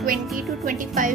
20 to 25